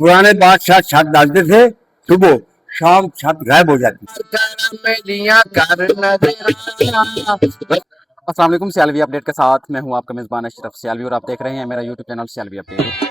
पुराने बादशाह छत डालते थे, सुबह शाम छत गायब हो जाती। अस्सलाम वालेकुम, सियालवी अपडेट के साथ मैं हूं आपका मेज़बान अशरफ सियालवी और आप देख रहे हैं मेरा यूट्यूब चैनल सियालवी अपडेट।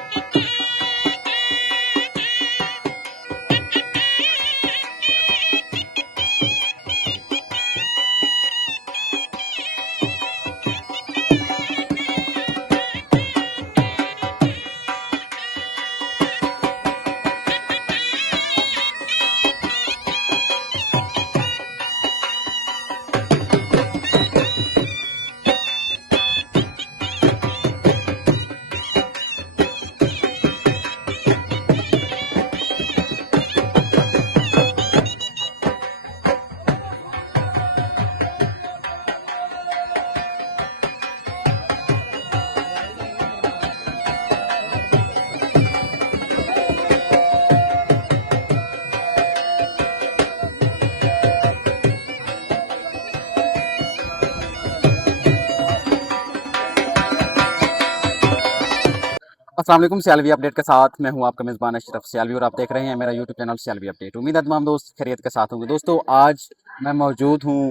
अस्सलाम वालेकुम, सियालवी अपडेट के साथ मैं हूं आपका मेज़बान अशरफ सियालवी और आप देख रहे हैं मेरा यूट्यूब चैनल सियालवी अपडेट। उम्मीद है तमाम दोस्त खैरियत के साथ होंगे। दोस्तों, आज मैं मौजूद हूं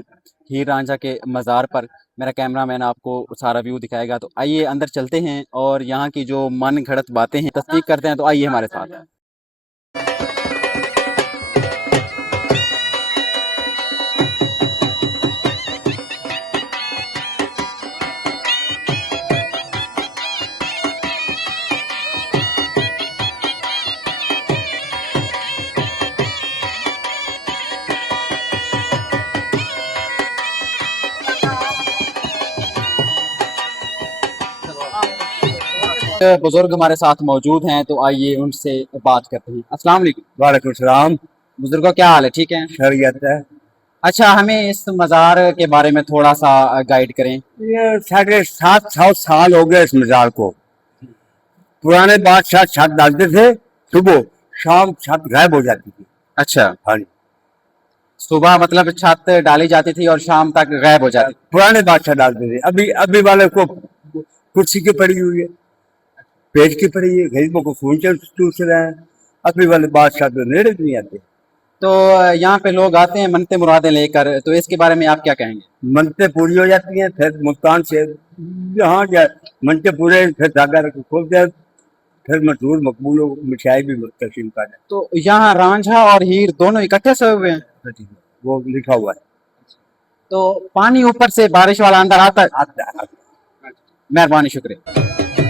हीर रांझा के मज़ार पर। मेरा कैमरामैन आपको सारा व्यू दिखाएगा, तो आइए अंदर चलते हैं और यहाँ की जो मन घड़त बातें हैं तस्दीक करते हैं। तो आइए हमारे साथ। बुजुर्ग हमारे साथ मौजूद हैं, तो आइए उनसे बात करते हैं। अस्सलाम वालेकुम। वालेकुम सलाम। बुजुर्गों, क्या हाल है? ठीक है। खैरियत है। अच्छा, हमें इस मज़ार के बारे में थोड़ा सा गाइड करें। ये 750 साल हो गए इस मजार को। पुराने बादशाह छत डालते थे, सुबह शाम छत गायब हो जाती थी। अच्छा, हाँ जी, सुबह मतलब छत डाली जाती थी और शाम तक गायब हो जाती थी। पुराने बादशाह डालते थे। अभी अभी वाले को कुर्सी की पड़ी हुई है, पेज की पड़ी है, गरीबों को खून चूस रहे हैं। अभी वाले बादशाह तो नेड़े भी नहीं आते। तो यहाँ पे लोग आते हैं मनते मुरादें लेकर, तो इसके बारे में आप क्या कहेंगे? मनते पूरी हो जाती हैं, फिर मुल्तान से जहाँ जाए मनते पूरे, फिर धागा खोल जाए, फिर मशहूर मकबूल हो, मिठाई भी तकसीम कर जाए। तो यहाँ रांझा और हीर दोनों इकट्ठे सोए हुए हैं। वो लिखा हुआ है। तो पानी ऊपर से बारिश वाला अंदर आता है। आता है। मेहरबानी, शुक्रिया।